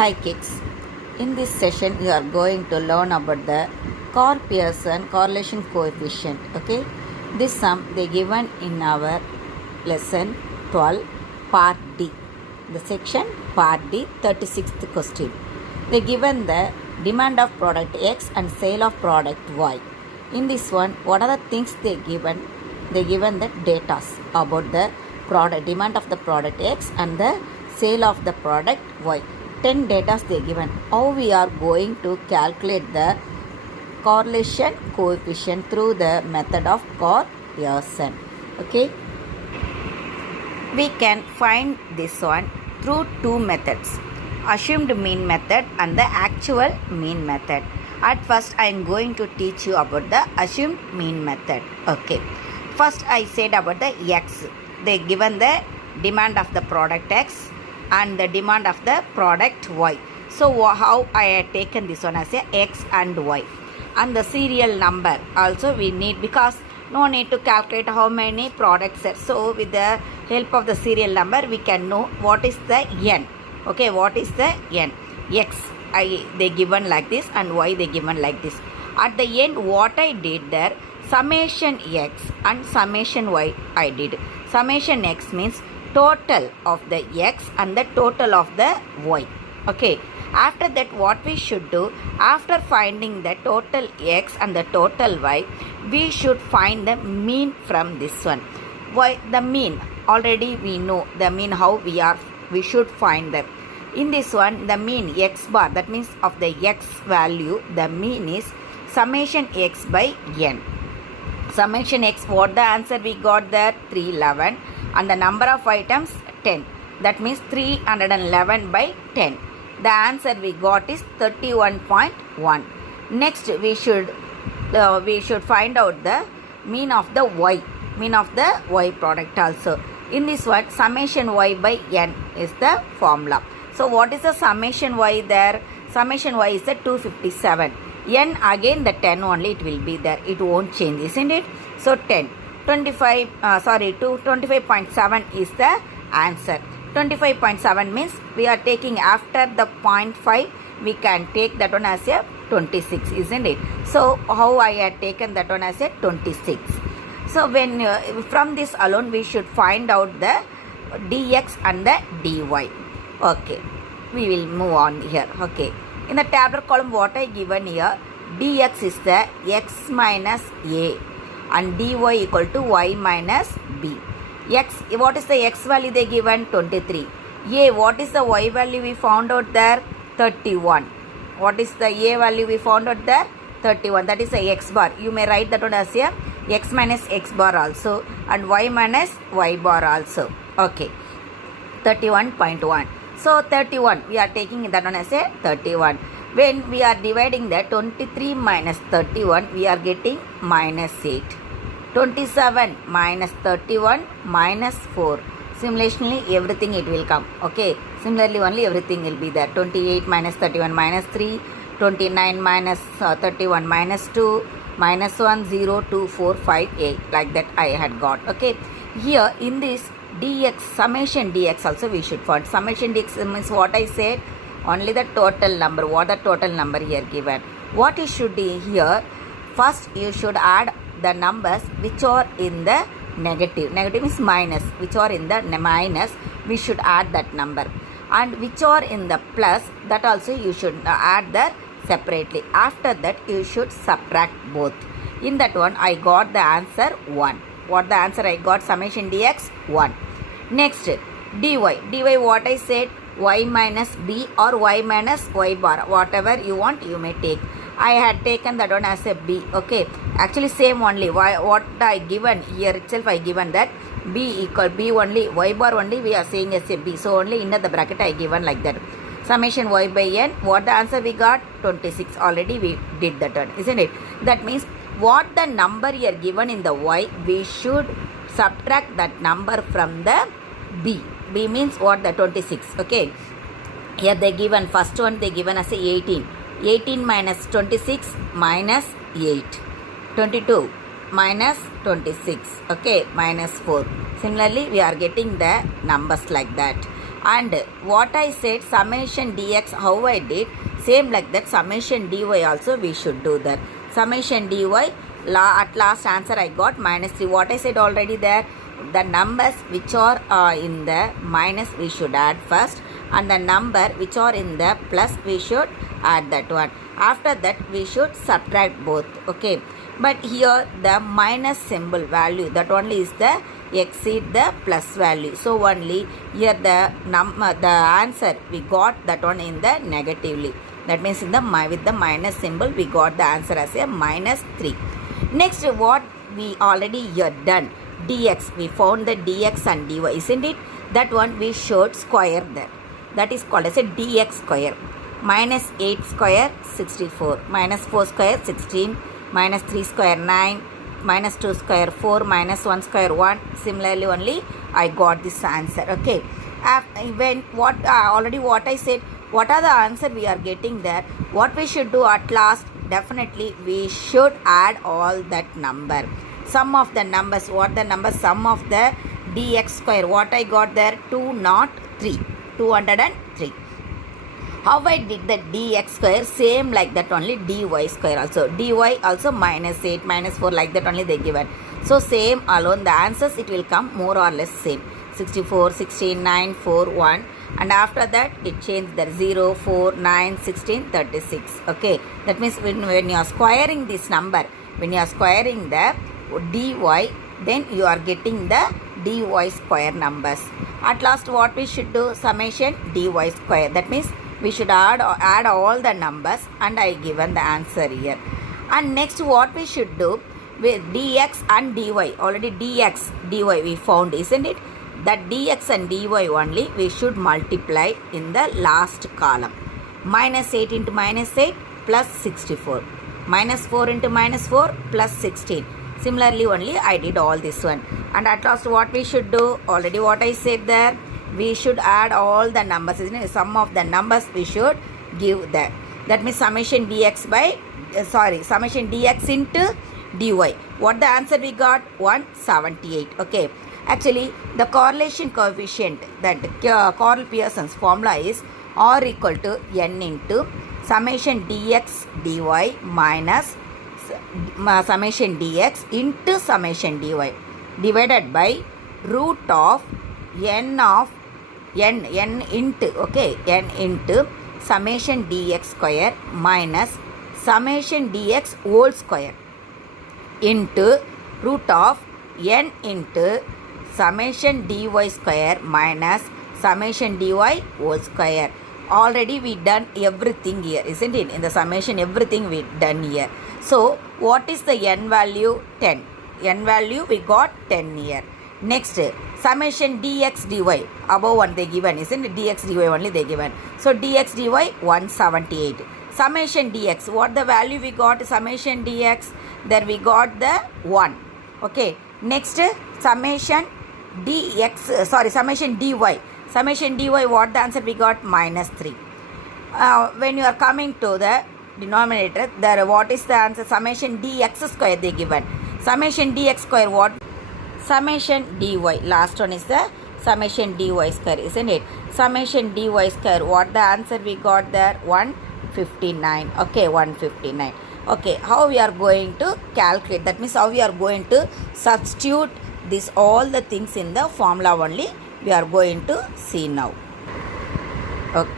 Hi kids, in this session you are going to learn about the Carl-Pearson correlation coefficient. Okay, this sum they given in our lesson 12 part D, the section part D 36th question. They given the demand of product X and sale of product Y. In this one, what are the things they given? They given the data about the product demand of the product X and the sale of the product Y. 10 data they given. How we are going to calculate the correlation coefficient through the method of Carl-Pearson. Okay, we can find this one through two methods, assumed mean method and the actual mean method. At first I am going to teach you about the assumed mean method. Okay, first I said about the X. They given the demand of the product X and the demand of the product Y. So how I had taken this one as a X and Y. And the serial number also we need, because no need to calculate how many products are. So with the help of the serial number we can know what is the N. Okay, what is the N? X they given like this and Y they given like this. At the end what I did there, summation X and summation Y I did. Summation X means total of the X and the total of the Y. Okay, after that what we should do, after finding the total X and the total Y, we should find the mean from this one. Why the mean? Already we know the mean, how we should find them. In this one, the mean X bar, that means of the X value, the mean is summation X by N. Summation X, what the answer we got there? 311. And the number of items 10, that means 311 by 10. The answer we got is 31.1. Next we should find out the mean of the Y, mean of the Y product also. In this one, summation Y by N is the formula. So what is the summation Y there? Summation Y is the 257. N again the 10 only it will be there, it won't change, isn't it? So 10. 25.7 is the answer. 25.7 means we are taking after the 0.5, we can take that one as a 26, isn't it? So how I had taken that one as a 26. So when from this alone we should find out the dx and the dy. Okay, we will move on here. Okay, in the tabular column what I given here, dx is the x minus a and dy equal to y minus b. X, what is the x value they given? 23. A, what is the y value we found out there? 31. What is the a value we found out there? 31. That is the x bar. You may write that one as a x minus x bar also and y minus y bar also. Okay, 31.1. So 31, we are taking that one as a 31. When we are dividing the 23 minus 31, we are getting minus 8. 27 minus 31 minus 4. Similarly, everything it will come. Okay, similarly only everything will be there. 28 minus 31 minus 3. 29 minus 31 minus 2. Minus 1, 0, 2, 4, 5, 8. Like that I had got. Okay, here in this dx, summation dx also we should find. Summation dx means what I said, only the total number. What the total number here given? What you should do here, first you should add the numbers which are in the negative. Negative is minus. Which are in the minus, we should add that number. And which are in the plus, that also you should add that separately. After that you should subtract both. In that one I got the answer 1. What the answer I got? Summation dx 1. Next dy. Dy what I said, y minus b or y minus y bar, whatever you want you may take. I had taken that one as a b. Okay, actually same only. What I given here itself, I given that b equal b only, y bar only we are saying as a b. So only in the bracket I given like that. Summation y by n, what the answer we got? 26. Already we did that one, isn't it? That means what the number here given in the y, we should subtract that number from the b. B means what? The 26. Okay, here they given first one they given as a 18. 18 minus 26 minus 8. 22 minus 26. Okay, minus 4. Similarly we are getting the numbers like that. And what I said, summation dx, how I did, same like that, summation dy also we should do that. Summation dy, at last answer I got minus 3. What I said already there, the numbers which are in the minus we should add first, and the number which are in the plus we should add that one. After that we should subtract both, okay. But here the minus symbol value, that only is the exceed the plus value. So only here the answer we got that one in the negatively. That means in the with the minus symbol we got the answer as a minus 3. Next, what we already here done, dx, we found the dx and dy, isn't it? That one we should square that. That is called as a dx square. Minus 8 square 64, minus 4 square 16, minus 3 square 9, minus 2 square 4, minus 1 square 1. Similarly only I got this answer, okay. When what already what I said, what are the answer we are getting there, what we should do at last, definitely we should add all that number, sum of the numbers. What the number, sum of the dx square, what I got there, 203. How I did the dx square, same like that only dy square also. Dy also minus 8, minus 4, like that only they given. So same alone the answers it will come more or less same. 64, 16, 9, 4, 1. And after that it changed the 0, 4, 9, 16, 36. Okay. That means when you are squaring this number, when you are squaring the dy, then you are getting the dy square numbers. At last what we should do, summation dy square. That means we should add all the numbers, and I given the answer here. And next what we should do, with dx and dy, already dx dy we found, isn't it? That dx and dy only we should multiply in the last column. Minus 8 into minus 8 plus 64, minus 4 into minus 4 plus 16. Similarly only I did all this one. And at last what we should do, already what I said there, we should add all the numbers, isn't it? Sum of the numbers we should give that. That means summation dx by summation dx into dy. What the answer we got? 178. Okay. Actually the correlation coefficient, that Carl Pearson's formula is r equal to n into summation dx dy minus summation dx into summation dy divided by root of n into, okay, n into summation dx square minus summation dx whole square into root of n into summation dy square minus summation dy whole square. Already we done everything here, isn't it? In the summation everything we done here. So what is the n value? 10. N value we got 10 here. Next, summation dx dy, above one they given, isn't it? Dx dy only they given. So dx dy 178. Summation dx, what the value we got? Summation dx, there we got the 1. Okay. Next, summation dx, summation dy. Summation dy, what the answer we got? Minus 3. When you are coming to the denominator, there what is the answer? Summation dx square they given. Summation dx square what? Summation dy. Last one is the summation dy square, isn't it? Summation dy square, what the answer we got there? 159. Okay, 159. Okay, how we are going to calculate? That means how we are going to substitute this all the things in the formula only we are going to see now. Okay.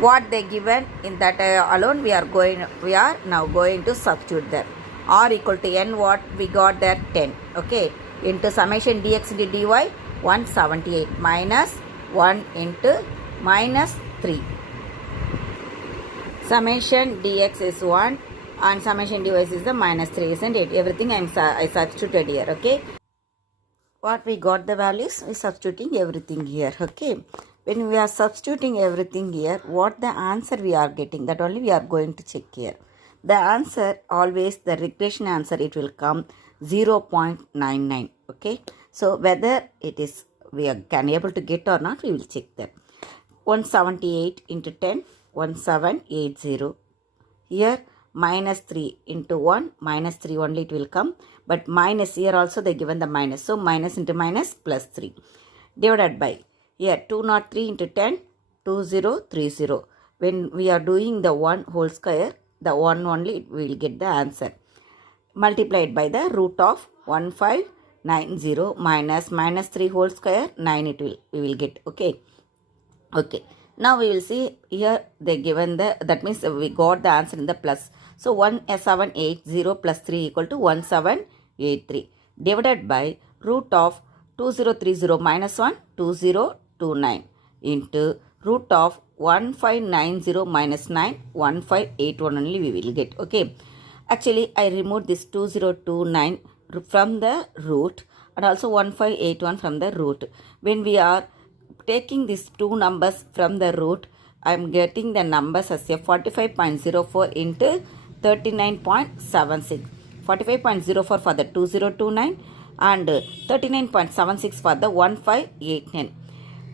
What they given in that alone we are now going to substitute there. R equal to n, what we got there? 10. Okay. Into summation dx into dy 178 minus 1 into minus 3. Summation dx is 1 and summation dy is the minus 3, isn't it? Everything I substituted here. Okay. What we got the values, we substituting everything here. Okay. When we are substituting everything here, what the answer we are getting, that only we are going to check here. The answer always, the regression answer, it will come 0.99. Okay. So whether it is we can able to get or not, we will check that. 178 into 10, 1780. Here minus 3 into 1, minus 3 only it will come. But minus here also they given the minus. So minus into minus plus 3. Divided by, Here 203 into 10, 2030. When we are doing the 1 whole square, the 1 only we will get the answer. Multiplied by the root of 1590 minus 3 whole square, 9 we will get. Okay. Now we will see here they given the, that means we got the answer in the plus. So 1780 plus 3 equal to 1783 divided by root of 2030 minus 1, 2029 into root of 1590 minus 9, 1581 only we will get. Okay. Actually, I removed this 2029 from the root and also 1581 from the root. When we are taking these two numbers from the root, I am getting the numbers as a 45.04 into 39.76. 45.04 for the 2029 and 39.76 for the 1589.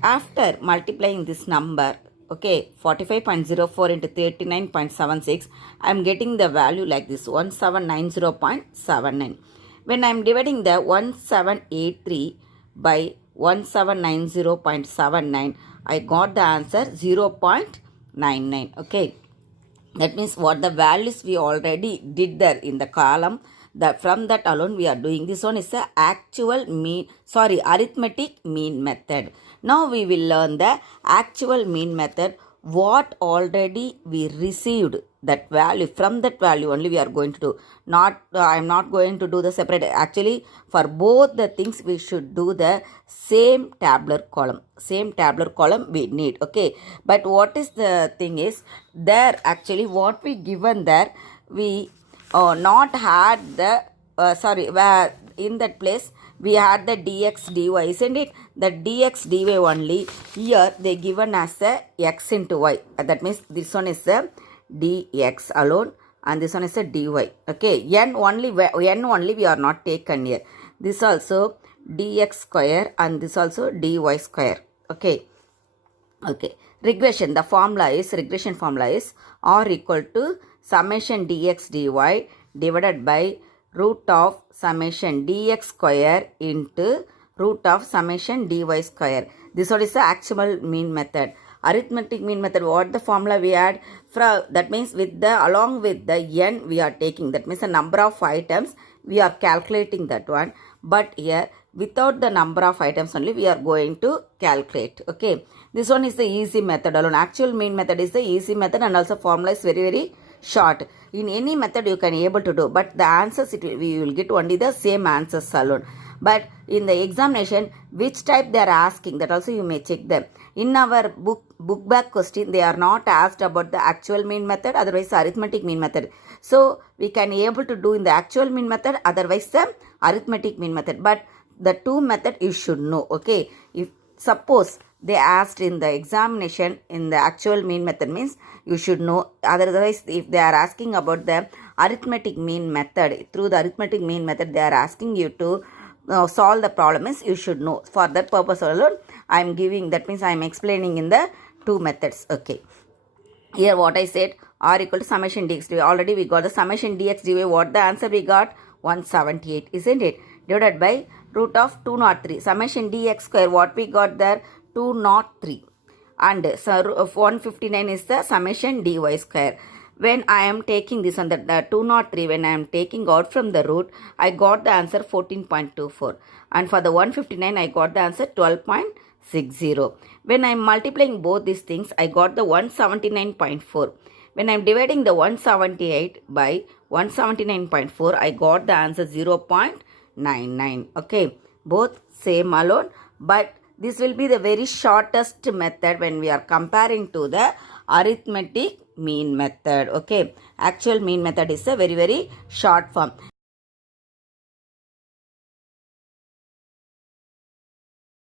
After multiplying this number, okay, 45.04 into 39.76, I am getting the value like this, 1790.79. When I am dividing the 1783 by 1790.79, I got the answer 0.99. Okay. That means what the values we already did there in the column, that from that alone we are doing. This one is the arithmetic mean method. Now we will learn the actual mean method, what already we received, that value, from that value only we are going to do. I am not going to do the separate. Actually, for both the things we should do the same tabular column. Same tabular column we need. Okay. But what is the thing is, there actually what we given there, we not had the, in that place we had the dx dy, isn't it? The dx dy only, here they given as a x into y. That means this one is the dx alone and this one is a dy. Okay, n only we are not taken here. This also dx square and this also dy square. Okay. Regression, the regression formula is r equal to summation dx dy divided by root of summation dx square into root of summation dy square. This one is the actual mean method. Arithmetic mean method, what the formula we had, that means with the, along with the n we are taking, that means the number of items we are calculating that one. But here without the number of items only we are going to calculate. Okay, this one is the easy method alone. Actual mean method is the easy method and also formula is very short. In any method you can able to do, but the answers we will get only the same answers alone. But in the examination, which type they are asking, that also you may check them. In our book back question, they are not asked about the actual mean method, otherwise arithmetic mean method. So we can able to do in the actual mean method, otherwise the arithmetic mean method. But the two method you should know. Okay, if suppose they asked in the examination in the actual mean method, means you should know. Otherwise, if they are asking about the arithmetic mean method, through the arithmetic mean method they are asking you to solve the problem, is you should know. For that purpose alone I am giving, that means I am explaining in the two methods. Okay, here what I said, r equal to summation dx dy. Already we got the summation dx dy. What the answer we got? 178, isn't it? Divided by root of 203 summation dx square. What we got there? 203. And so 159 is the summation dy square. When I am taking this on the 203, when I am taking out from the root, I got the answer 14.24. And for the 159, I got the answer 12.60. When I am multiplying both these things, I got the 179.4. When I am dividing the 178 by 179.4, I got the answer 0.99. Okay, both same alone, but this will be the very shortest method when we are comparing to the arithmetic mean method. Okay, actual mean method is a very short form.